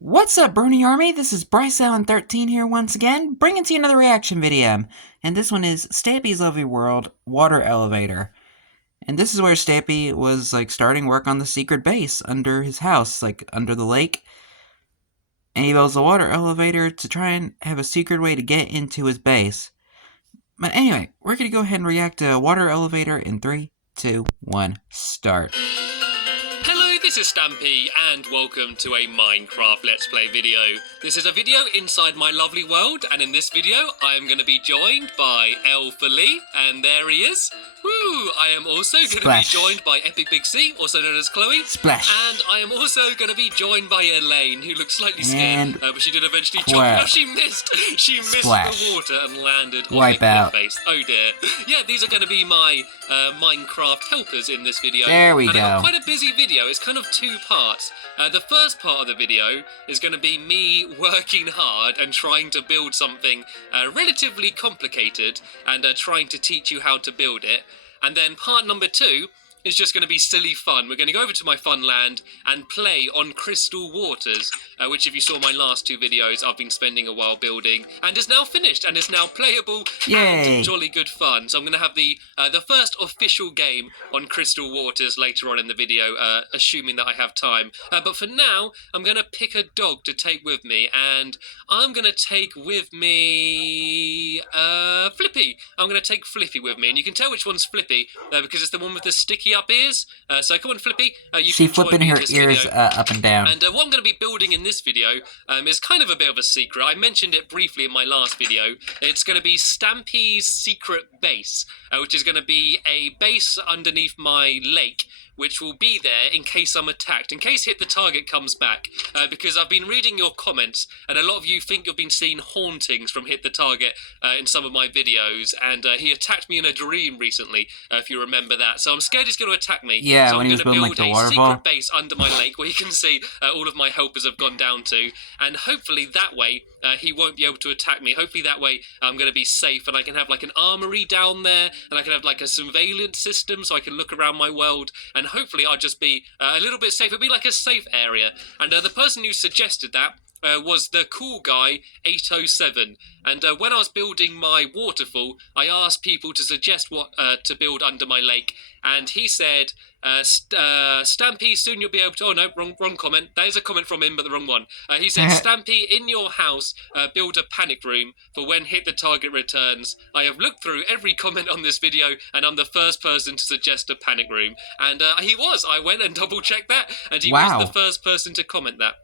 What's up, Brony Army? This is BryceAllen13 here once again, bringing to you another reaction video. And this one is Stampy's Lovely World Water Elevator. And this is where Stampy was, starting work on the secret base under his house, under the lake. And he builds a water elevator to try and have a secret way to get into his base. But anyway, we're gonna go ahead and react to Water Elevator in 3, 2, 1, start. Hello, this is Stampy, and welcome to a Minecraft Let's Play video. This is a video inside my lovely world, and in this video, I am going to be joined by L for Lee, and there he is. Woo! I am also going to be joined by Epic Big C, also known as Chloe. Splash. And I am also going to be joined by Elaine, who looks slightly scared, but she did eventually jump. No, she missed! She missed the water and landed on the face. Oh dear. Yeah, these are going to be my Minecraft helpers in this video. There we go. I've got quite a busy video. It's kind of two parts. The first part of the video is going to be me working hard and trying to build something relatively complicated and trying to teach you how to build it. And then part number 2 is just going to be silly fun. We're going to go over to my fun land and play on crystal waters, which if you saw my last 2 videos, I've been spending a while building, and is now finished, and is now playable. Yay. And jolly good fun. So I'm going to have the first official game on crystal waters later on in the video, assuming that I have time. But for now, I'm going to pick a dog to take with me, and I'm going to take with me Flippy. I'm going to take Flippy with me, and you can tell which one's Flippy because it's the one with the sticky up ears. So come on, Flippy. You She's can flipping her ears up and down. And what I'm going to be building in this video is kind of a bit of a secret. I mentioned it briefly in my last video. It's going to be Stampy's secret base, which is going to be a base underneath my lake, which will be there in case I'm attacked, in case Hit the Target comes back, because I've been reading your comments, and a lot of you think you've been seeing hauntings from Hit the Target in some of my videos, and he attacked me in a dream recently, if you remember that. So I'm scared he's going to attack me. Yeah, so when he was building, I'm going to build the a waterfall. secret base under my lake where you can see all of my helpers have gone down to, and hopefully that way he won't be able to attack me. Hopefully that way I'm going to be safe, and I can have like an armory down there, and I can have like a surveillance system so I can look around my world, and hopefully I'll just be a little bit safe. It'll be like a safe area. And the person who suggested that was the cool guy 807. And when I was building my waterfall, I asked people to suggest what to build under my lake, and he said Stampy, soon you'll be able to... Oh no, wrong comment. There's a comment from him, but the wrong one. He said, Stampy, in your house, build a panic room for when Hit the Target returns. I have looked through every comment on this video, and I'm the first person to suggest a panic room. And he was. I went and double-checked that, and he was the first person to comment that.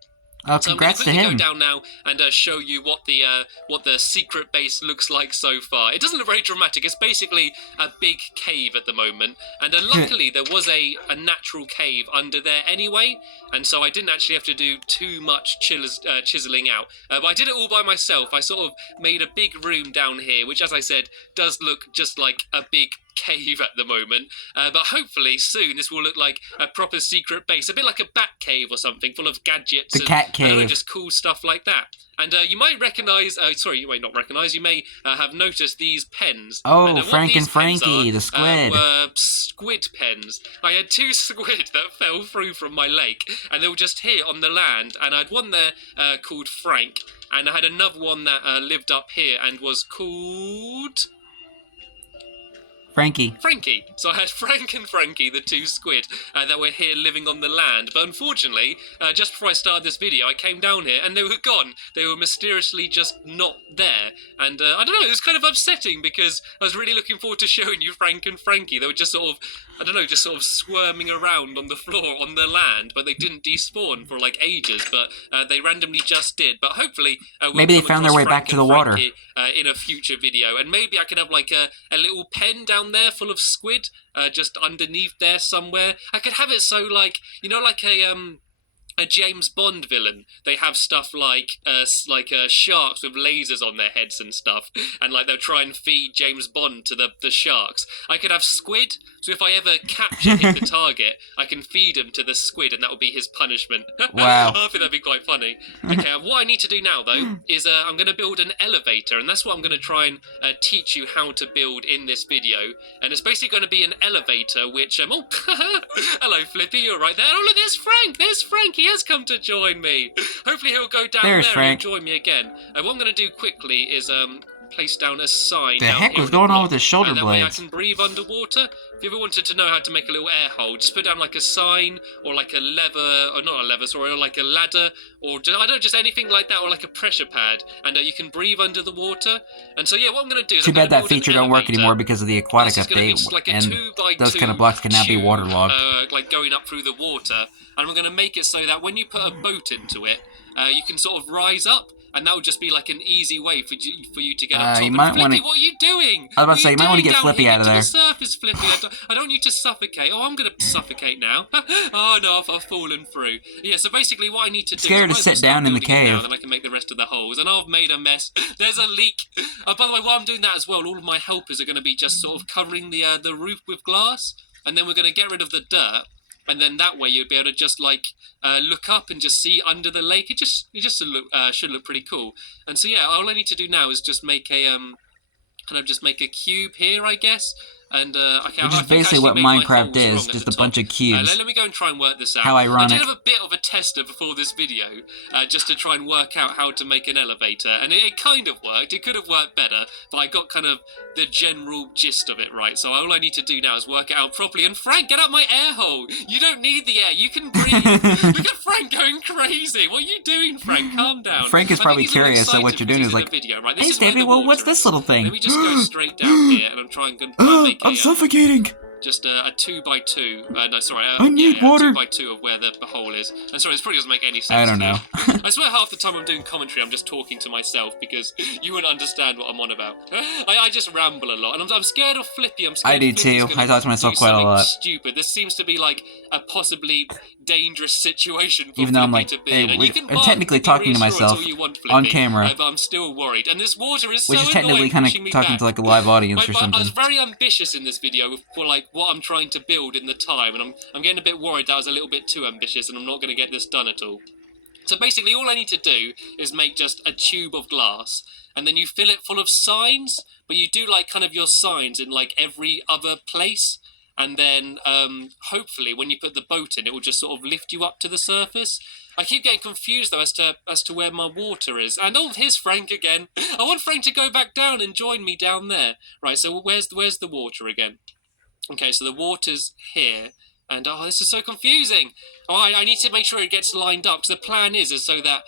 Oh, congrats so I'm going to to him. go down now and show you what the secret base looks like so far. It doesn't look very dramatic. It's basically a big cave at the moment, and luckily there was a natural cave under there anyway, and so I didn't actually have to do too much chiseling out. But I did it all by myself. I sort of made a big room down here, which, as I said, does look just like a big cave at the moment, but hopefully soon this will look like a proper secret base, a bit like a bat cave or something, full of gadgets and cat cave. Just cool stuff like that. And you might recognise, sorry, you might not recognise, you may have noticed these pens. Oh, and, Frank and Frankie, the squid. Were squid pens. I had 2 squid that fell through from my lake, and they were just here on the land, and I had one there called Frank, and I had another one that lived up here and was called... Frankie. So I had Frank and Frankie, the 2 squid that were here living on the land. But unfortunately, just before I started this video, I came down here and they were gone. They were mysteriously just not there. And I don't know, it was kind of upsetting because I was really looking forward to showing you Frank and Frankie. They were just sort of, I don't know, just sort of squirming around on the floor on the land. But they didn't despawn for like ages. But they randomly just did. But hopefully, maybe they found their way back to the water. In a future video. And maybe I could have like a little pen down there full of squid just underneath there somewhere. I could have it so like, you know, like a James Bond villain. They have stuff like sharks with lasers on their heads and stuff, and like they'll try and feed James Bond to the sharks. I could have squid, so if I ever capture Hit the Target, I can feed him to the squid, and that will be his punishment. Wow. I think that'd be quite funny. Okay, what I need to do now though is I'm going to build an elevator, and that's what I'm going to try and teach you how to build in this video. And it's basically going to be an elevator which oh hello Flippy, you're right there. Oh look, there's Frank. There's Frankie. He has come to join me. Hopefully he'll go down There's there Frank. and join me again. What I'm going to do quickly is place down a sign. The down heck here was on the going on block, with his shoulder that way I blades? can breathe underwater. If you ever wanted to know how to make a little air hole, just put down like a sign or like a lever, or not a lever, sorry, or like a ladder, or I don't know, just anything like that, or like a pressure pad, and you can breathe under the water. And so yeah, what I'm going to do is Too bad that feature don't work anymore because of the aquatic update, like and 2x2 those kind of blocks can now be waterlogged. like going up through the water, and I'm going to make it so that when you put a boat into it, you can sort of rise up. And that would just be like an easy way for you to get up top. You might want to. What are you doing? I was about to say, you might want to get Flippy out of there. The surface, Flippy. I don't want you to suffocate. Oh, I'm going to suffocate now. Oh no, I've fallen through. Yeah, so basically what I need to do Scared to sit down in the cave. Now, then I can make the rest of the holes. And I've made a mess. There's a leak. By the way, while I'm doing that as well, all of my helpers are going to be just sort of covering the roof with glass. And then we're going to get rid of the dirt. And then that way you'll be able to just like look up and just see under the lake. It just should look pretty cool. And so yeah, all I need to do now is just make a kind of just make a cube here, I guess. And which is basically what Minecraft is, just a bunch of cubes. Let me go and try and work this out. How ironic. I did have a bit of a tester before this video, just to try and work out how to make an elevator, and it kind of worked. It could have worked better, but I got kind of the general gist of it right. So all I need to do now is work it out properly. And Frank, get out my air hole! You don't need the air, you can breathe! Look at Frank going crazy! What are you doing, Frank? Calm down. Frank is probably curious, so what you're doing is like, video, right? hey Stampy, well what's this little thing? Let me just go straight down here, and I'm trying to make I'm suffocating! Just a 2x2. No, sorry. I need water. 2x2 of where the hole is. And sorry, this probably doesn't make any sense. I don't know. I swear half the time I'm doing commentary, I'm just talking to myself because you wouldn't understand what I'm on about. I just ramble a lot, and I'm scared of Flippy. I'm scared. I do too. I talk to myself quite a lot. Stupid. This seems to be like a possibly dangerous situation for even though I'm like, to be hey, in. I'm technically talking to myself on camera, but I'm still worried. And this water is which so is technically kind of talking to like a live audience or something. I was very ambitious in this video for like what I'm trying to build in the time, and I'm getting a bit worried that I was a little bit too ambitious, and I'm not going to get this done at all. So basically, all I need to do is make just a tube of glass, and then you fill it full of signs, but you do like kind of your signs in like every other place. And then, hopefully, when you put the boat in, it will just sort of lift you up to the surface. I keep getting confused, though, as to where my water is. And, oh, here's Frank again. I want Frank to go back down and join me down there. Right, so where's the water again? Okay, so the water's here. And, oh, this is so confusing. Oh, I need to make sure it gets lined up. Because the plan is so that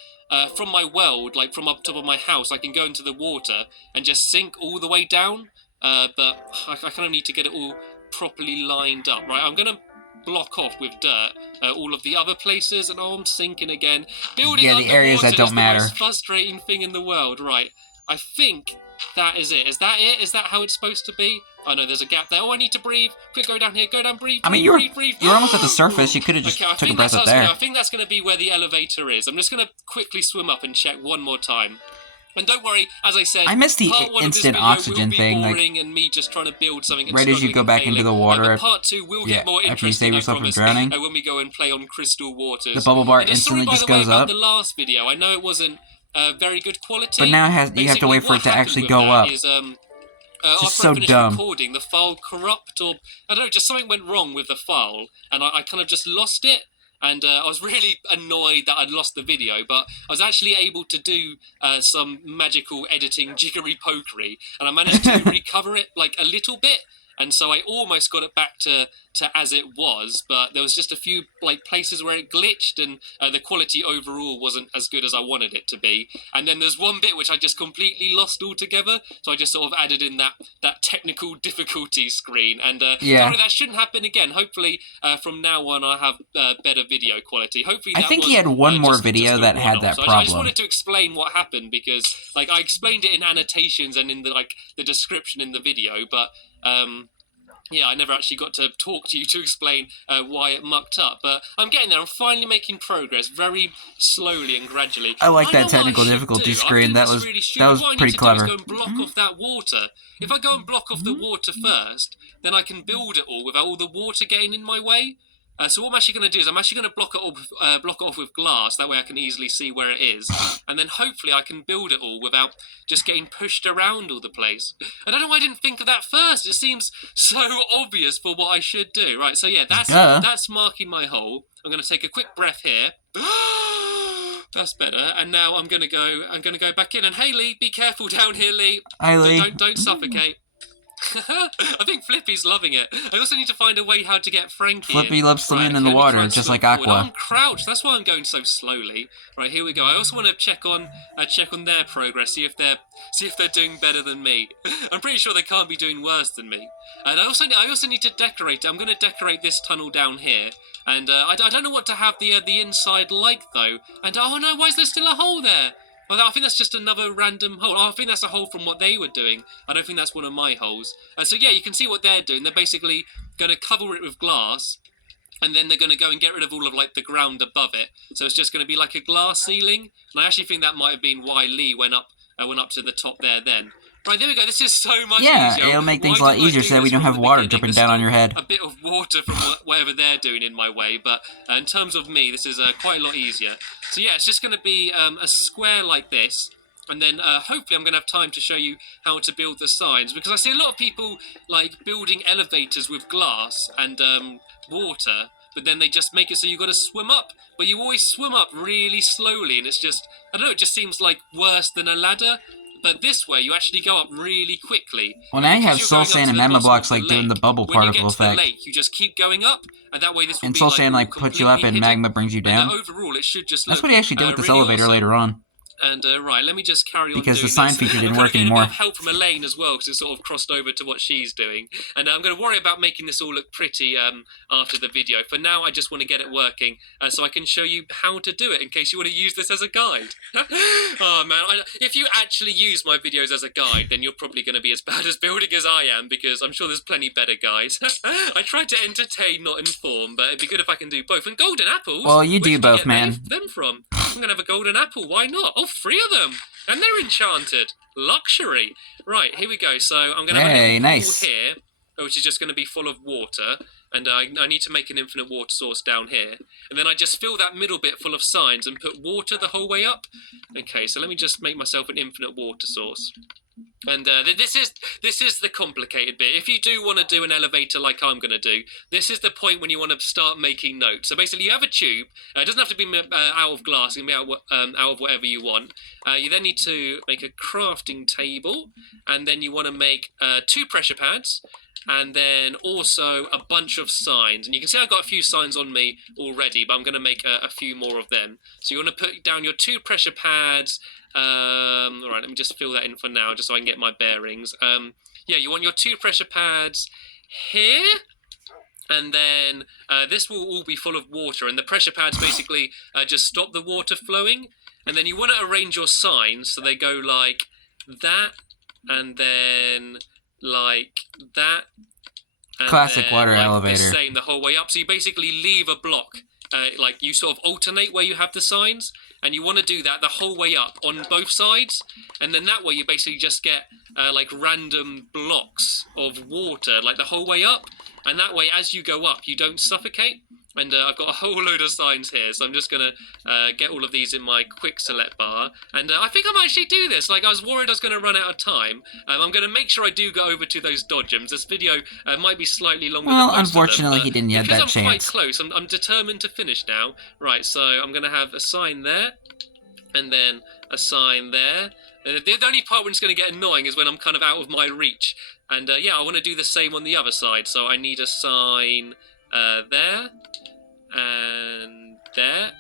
from my world, like from up top of my house, I can go into the water and just sink all the way down. But I kind of need to get it all properly lined up. Right, I'm going to block off with dirt all of the other places, and I'm sinking again. Building the areas that don't matter. The most frustrating thing in the world. Right, I think that is it. Is that it? Is that how it's supposed to be? Oh no, there's a gap there. Oh, I need to breathe. Quick, go down here. Go down, breathe. I mean, breathe. you're almost at the surface. You could have just took a breath up there. I think that's going to be where the elevator is. I'm just going to quickly swim up and check one more time. And don't worry, as I said, I missed the instant oxygen thing, like and me just trying to build something. Right as you go back into the water, part 2 will get more interesting. After you save yourself from drowning, when we go and play on crystal waters. The bubble bar instantly just goes up. The last video, I know it wasn't very good quality, but now you have to wait for it to actually go up. Is, it's so dumb. Recording, the file corrupt, or I don't know, just something went wrong with the file, and I kind of just lost it. And I was really annoyed that I'd lost the video, but I was actually able to do some magical editing jiggery-pokery, and I managed to recover it like a little bit, and so I almost got it back to as it was, but there was just a few like places where it glitched, and the quality overall wasn't as good as I wanted it to be. And then there's one bit which I just completely lost altogether, so I just sort of added in that technical difficulty screen, and sorry, that shouldn't happen again. Hopefully from now on I have better video quality. Hopefully I think he had one more video that had that problem. I just wanted to explain what happened, because like I explained it in annotations and in the description in the video, but yeah, I never actually got to talk to you to explain why it mucked up, but I'm getting there. I'm finally making progress, very slowly and gradually. I like that technical difficulty screen. That was pretty clever. What I need to do is go and block off that water. If I go and block off the water first, then I can build it all without all the water getting in my way. So what I'm actually going to do is I'm actually going to block it off with glass. That way I can easily see where it is, and then hopefully I can build it all without just getting pushed around all the place. I don't know why I didn't think of that first. It seems so obvious for what I should do. Right, so yeah, that's marking my hole. I'm going to take a quick breath here. That's better. And now I'm going to go back in. And hey, Lee, be careful down here, Lee. Hi, Lee. Don't suffocate. I think Flippy's loving it. I also need to find a way how to get Frankie Flippy in. loves swimming in the water, just like Aqua. Aqua. I'm crouched. That's why I'm going so slowly. Right, here we go. I also want to check on their progress, see if they're doing better than me. I'm pretty sure they can't be doing worse than me. And I also need to decorate it. I'm going to decorate this tunnel down here. And I don't know what to have the inside like though. And oh no, why is there still a hole there? Oh, I think that's just another random hole. Oh, I think that's a hole from what they were doing. I don't think that's one of my holes. So yeah, you can see what they're doing. They're basically going to cover it with glass, and then they're going to go and get rid of all of like the ground above it. So it's just going to be like a glass ceiling. And I actually think that might have been why Lee went up to the top there then. Right, there we go. This is so much easier. Yeah, it'll make things a lot easier so that we don't have water dripping down on your head. A bit of water from whatever they're doing in my way, but in terms of me, this is quite a lot easier. So yeah, it's just going to be a square like this, and then hopefully I'm going to have time to show you how to build the signs, because I see a lot of people like building elevators with glass and water, but then they just make it so you got to swim up, but you always swim up really slowly, and it's just, I don't know, it just seems like worse than a ladder. But this way, you actually go up really quickly. Well, now you have soul sand and magma blocks like doing the bubble particle effect. When you get to the lake, you just keep going up, and that way this will be soul sand like puts you up and magma brings you down. Overall, it should just That's what he actually did with this elevator awesome. later on. And right, let me just carry on because doing the sign this. feature didn't I'm work getting anymore. A bit of help from Elaine as well, because it sort of crossed over to what she's doing. And I'm going to worry about making this all look pretty after the video. For now, I just want to get it working so I can show you how to do it in case you want to use this as a guide. Oh man, if you actually use my videos as a guide, then you're probably going to be as bad as building as I am, because I'm sure there's plenty better guys. I try to entertain, not inform, but it'd be good if I can do both. And golden apples. Well, you do both, get man. them from? I'm going to have a golden apple. Why not? Oh, 3 of them. And they're enchanted. Luxury. Right, here we go. So I'm going to have a little pool here, which is just going to be full of water. And I need to make an infinite water source down here. And then I just fill that middle bit full of signs and put water the whole way up. Okay, so let me just make myself an infinite water source. And this is the complicated bit. If you do want to do an elevator like I'm going to do, this is the point when you want to start making notes. So basically you have a tube. It doesn't have to be out of glass. It can be out of whatever you want. You then need to make a crafting table. And then you want to make 2 pressure pads. And then also a bunch of signs. And you can see I've got a few signs on me already, but I'm going to make a few more of them. So you want to put down your 2 pressure pads. All right, let me just fill that in for now, just so I can get my bearings. Yeah, you want your 2 pressure pads here, and then this will all be full of water, and the pressure pads basically just stop the water flowing. And then you want to arrange your signs so they go like that, and then like that. And classic then, water like, elevator. the same the whole way up. So you basically leave a block. Like you sort of alternate where you have the signs, and you want to do that the whole way up on both sides, and then that way you basically just get like random blocks of water like the whole way up, and that way as you go up you don't suffocate. And I've got a whole load of signs here, so I'm just going to get all of these in my quick select bar. And I think I might actually do this. Like, I was worried I was going to run out of time. I'm going to make sure I do go over to those dodgems. This video might be slightly longer than most unfortunately, of them, he didn't have that because I'm quite chance. close, I'm determined to finish now. Right, so I'm going to have a sign there, and then a sign there. The only part when it's going to get annoying is when I'm kind of out of my reach. And yeah, I want to do the same on the other side. So I need a sign there. And there,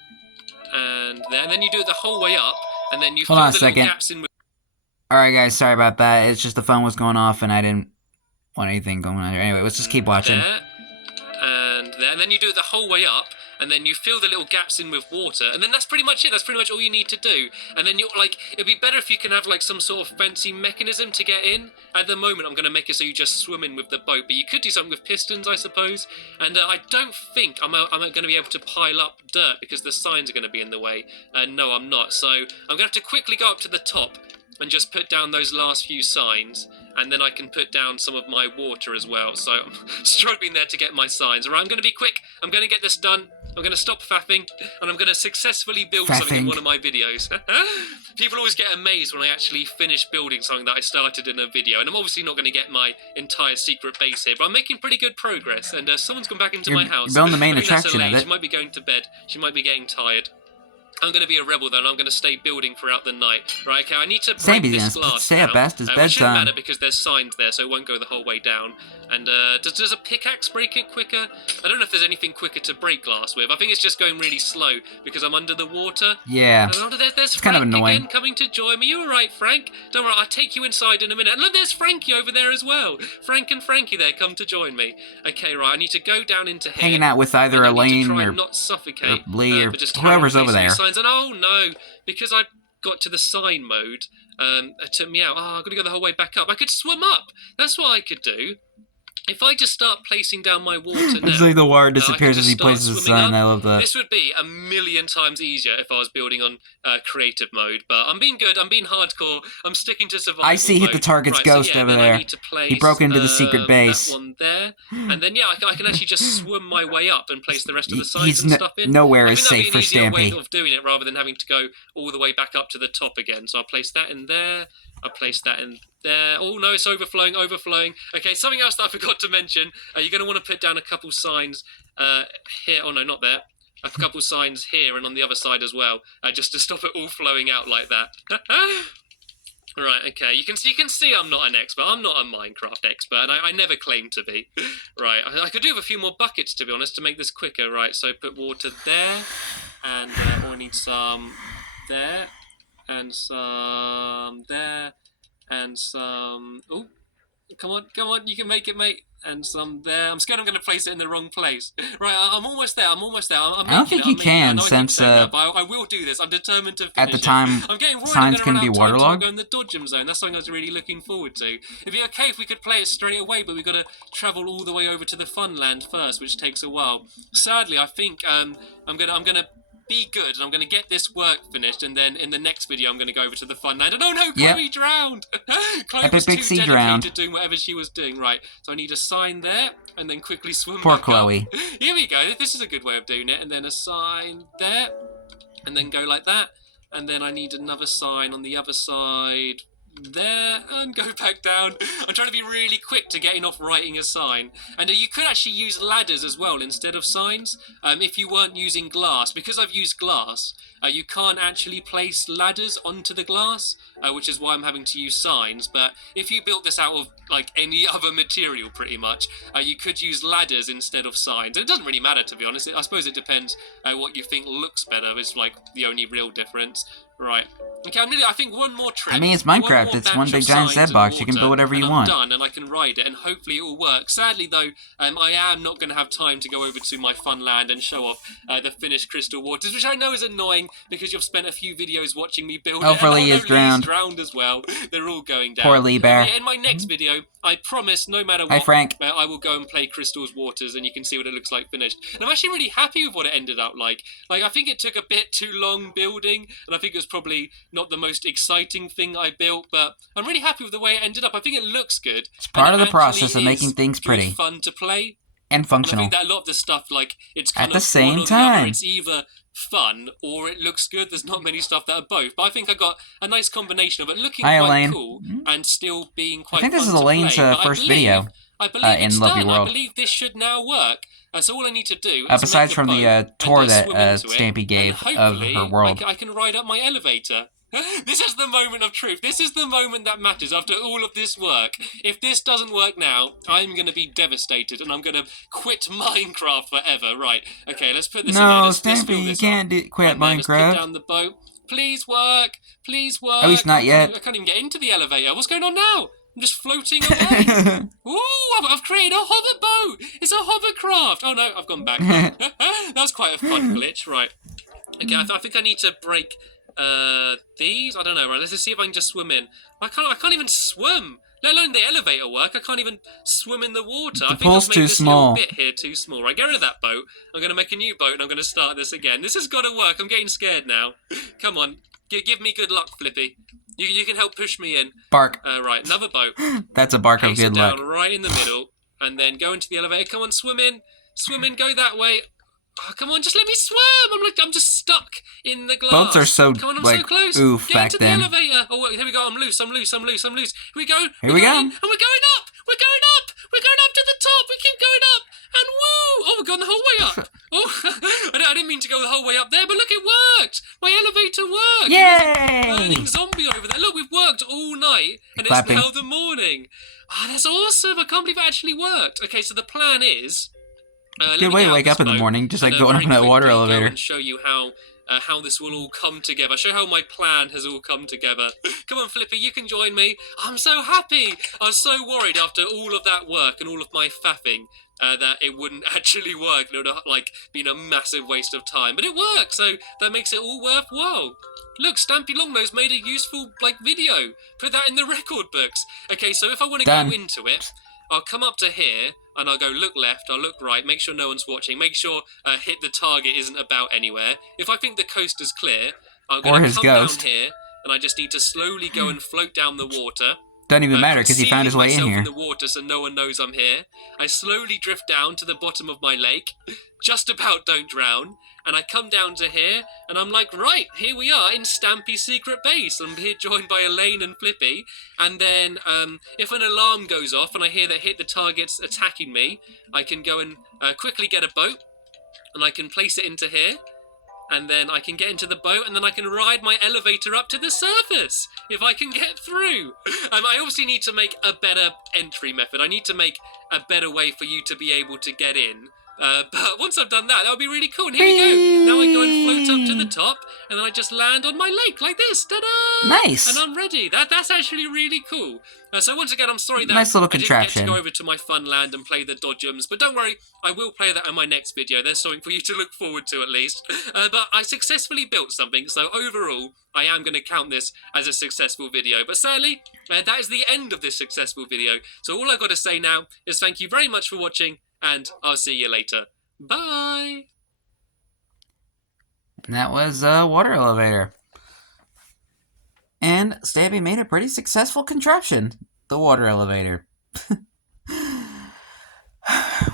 and there, and then you do it the whole way up, and then you fill the little gaps in with... Alright guys, sorry about that, it's just the phone was going off and I didn't want anything going on here. Anyway, let's just keep watching. There, and then you do it the whole way up, and then you fill the little gaps in with water, and then that's pretty much it. That's pretty much all you need to do. And then you're like, it'd be better if you can have like some sort of fancy mechanism to get in. At the moment, I'm going to make it so you just swim in with the boat, but you could do something with pistons, I suppose. And I don't think I'm going to be able to pile up dirt because the signs are going to be in the way. No, I'm not. So I'm going to have to quickly go up to the top and just put down those last few signs, and then I can put down some of my water as well. So I'm struggling there to get my signs. All right, I'm going to be quick. I'm going to get this done. I'm going to stop faffing, and I'm going to successfully build something in one of my videos. People always get amazed when I actually finish building something that I started in a video, and I'm obviously not going to get my entire secret base here, but I'm making pretty good progress, and someone's gone back into my house. You're building the main I think that's attraction of Elaine. it. She might be going to bed. She might be getting tired. I'm going to be a rebel then. I'm going to stay building throughout the night. Right, okay, I need to break this glass stay up past his It shouldn't bedtime. matter because there's signs there, so it won't go the whole way down. And does a pickaxe break it quicker? I don't know if there's anything quicker to break glass with. I think it's just going really slow because I'm under the water. Yeah. And there's it's Frank kind of annoying. again coming to join me. You all right, Frank? Don't worry, I'll take you inside in a minute. And look, there's Frankie over there as well. Frank and Frankie there come to join me. Okay, right, I need to go down into here. Hanging out with either Elaine or not suffocate, Lee or but just whoever's over there. Signs. And oh no, because I got to the sign mode, it took me out. Oh, I've got to go the whole way back up. I could swim up. That's what I could do. If I just start placing down my water now... It's like the water disappears as he places the sign. I love that. This would be a million times easier if I was building on creative mode, but I'm being good, I'm being hardcore, I'm sticking to survival I see mode. Hit the Target's ghost over there. I need to place, he broke into the secret base. That one there, and then yeah, I can actually just swim my way up and place the rest of the signs and stuff in. Nowhere is safe for Stampy. Way of doing it rather than having to go all the way back up to the top again. So I'll place that in there, I'll place that in there. Oh no, it's overflowing. Okay, something else that I forgot to mention. You're going to want to put down a couple signs here. Oh no, not there. A couple signs here and on the other side as well, just to stop it all flowing out like that. Right, okay. You can see I'm not an expert. I'm not a Minecraft expert, and I never claimed to be. Right, I could do with a few more buckets, to be honest, to make this quicker. Right, so put water there, and I need some there, and some there, and some... Oh, come on, you can make it, mate. And some there. I'm scared I'm going to place it in the wrong place. Right, I'm almost there. I don't think you can, since but I will do this. I'm determined to finish at the time I'm getting worried signs I'm can be waterlogged. Go in the dodgem zone. That's something I was really looking forward to. It'd be okay if we could play it straight away, but we've got to travel all the way over to the fun land first, which takes a while. Sadly, I think I'm gonna be good, and I'm going to get this work finished, and then in the next video I'm going to go over to the fun land. Oh no, Chloe drowned! Chloe was too dedicated to doing whatever she was doing. Right, so I need a sign there, and then quickly swim Poor back Chloe. up. Here we go, this is a good way of doing it, and then a sign there, and then go like that, and then I need another sign on the other side there, and go back down. I'm trying to be really quick to getting off writing a sign. And you could actually use ladders as well instead of signs, if you weren't using glass. Because I've used glass, you can't actually place ladders onto the glass, which is why I'm having to use signs. But if you built this out of like any other material pretty much, you could use ladders instead of signs. It doesn't really matter, to be honest. I suppose it depends what you think looks better is like the only real difference. Right. Okay, I think one more trip. I mean, it's Minecraft. It's one big giant sandbox. You can build whatever you want. I'm done, and I can ride it, and hopefully it will work. Sadly, though, I am not going to have time to go over to my fun land and show off the finished crystal waters, which I know is annoying because you've spent a few videos watching me build it. Hopefully Lee is drowned. Lee's drowned as well. They're all going down. Poor Lee Bear. In my next video, I promise, no matter what, Hi, Frank. I will go and play Crystal's Waters, and you can see what it looks like finished. And I'm actually really happy with what it ended up like. Like, I think it took a bit too long building, and I think it was probably not the most exciting thing I built, but I'm really happy with the way it ended up. I think it looks good. It's part of the process of making things pretty. Fun to play. And functional. And I think that a lot of the stuff, like, it's kind at the of same one or time. The other. It's either fun or it looks good. There's not many stuff that are both. But I think I got a nice combination of it looking quite cool and still being quite fun to play. I think this is Elaine's first video. I believe it's in Lovely done. World. I believe this should now work. So all I need to do besides is make a from the boat tour and, that swim into Stampy it, gave and of her world. I can ride up my elevator. This is the moment of truth. This is the moment that matters after all of this work. If this doesn't work now, I'm going to be devastated and I'm going to quit Minecraft forever. Right, okay, let's put this in there. No, Let's Stampy, you can't quit Let's put Minecraft. down the boat. Please work. Please work. At least not yet. I can't even get into the elevator. What's going on now? I'm just floating away. Ooh, I've created a hover boat. It's a hovercraft. Oh no, I've gone back. That's quite a fun glitch. Right. Okay, I think I need to break these. I don't know. Right, let's just see if I can just swim in. I can't even swim. Let alone the elevator work. I can't even swim in the water. I think pool's I've made too this small. little bit here too small. Right, get rid of that boat. I'm going to make a new boat and I'm going to start this again. This has got to work. I'm getting scared now. Come on. Give me good luck, Flippy. You can help push me in. Bark. Right, another boat. That's a bark of Place it good luck. down right in the middle, and then go into the elevator. Come on, swim in. Swim in, go that way. Oh, come on, just let me swim. I'm just stuck in the glass. Boats are so, come on, I'm like, so close. oof Get back into then. the elevator. Oh, wait, here we go. I'm loose. Here we go. Here we go. And we're going up. We're going up. We're going up to the top. We keep going up. And woo! Oh, we're going the whole way up. Oh, I didn't mean to go the whole way up there, but look, it worked. My elevator worked. Yay! Burning zombie over there. Look, we've worked all night, and Clapping. it's now the morning. Ah, that's awesome. I can't believe it actually worked. Okay, so the plan is... Good way to wake up in the morning, just like going up in that water elevator. And show you how this will all come together. Show how my plan has all come together. Come on, Flippy, you can join me. I'm so happy. I was so worried after all of that work and all of my faffing that it wouldn't actually work. It would have been a massive waste of time, but it worked. So that makes it all worthwhile. Look, Stampy Longnose made a useful video. Put that in the record books. Okay, so if I want to go into it, I'll come up to here. And I'll go look left, I'll look right, make sure no one's watching, make sure hit the target isn't about anywhere. If I think the coast is clear, I'm going to come down here, and I just need to slowly go and float down the water. Doesn't even matter, because he found his way in here. In the water so no one knows I'm here. I slowly drift down to the bottom of my lake, just about don't drown, and I come down to here, and I'm like, right, here we are in Stampy's secret base. I'm here joined by Elaine and Flippy, and then if an alarm goes off and I hear that hit the target's attacking me, I can go and quickly get a boat, and I can place it into here, and then I can get into the boat, and then I can ride my elevator up to the surface, if I can get through. I obviously need to make a better entry method. I need to make a better way for you to be able to get in. But once I've done that, that'll be really cool. And here we go. Now I go and float up to the top, and then I just land on my lake like this. Ta-da! Nice. And I'm ready. That's actually really cool. So once again, I'm sorry that nice little I didn't contraption. get to go over to my fun land and play the Dodgems, but don't worry, I will play that in my next video. There's something for you to look forward to at least. But I successfully built something, so overall, I am going to count this as a successful video. But sadly, that is the end of this successful video. So all I've got to say now is thank you very much for watching, and I'll see you later. Bye! And that was a water elevator. And Stampy made a pretty successful contraption, the water elevator.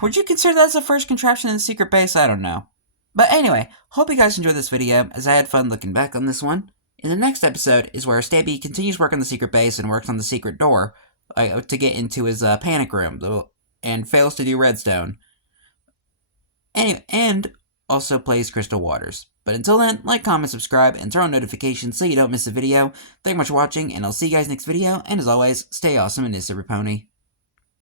Would you consider that as the first contraption in the secret base? I don't know. But anyway, hope you guys enjoyed this video, as I had fun looking back on this one. In the next episode is where Stampy continues work on the secret base and works on the secret door to get into his panic room, and fails to do redstone. Anyway, and also plays Crystal Waters. But until then, like, comment, subscribe, and turn on notifications so you don't miss a video. Thank you much for watching, and I'll see you guys next video, and as always, stay awesome and Pony.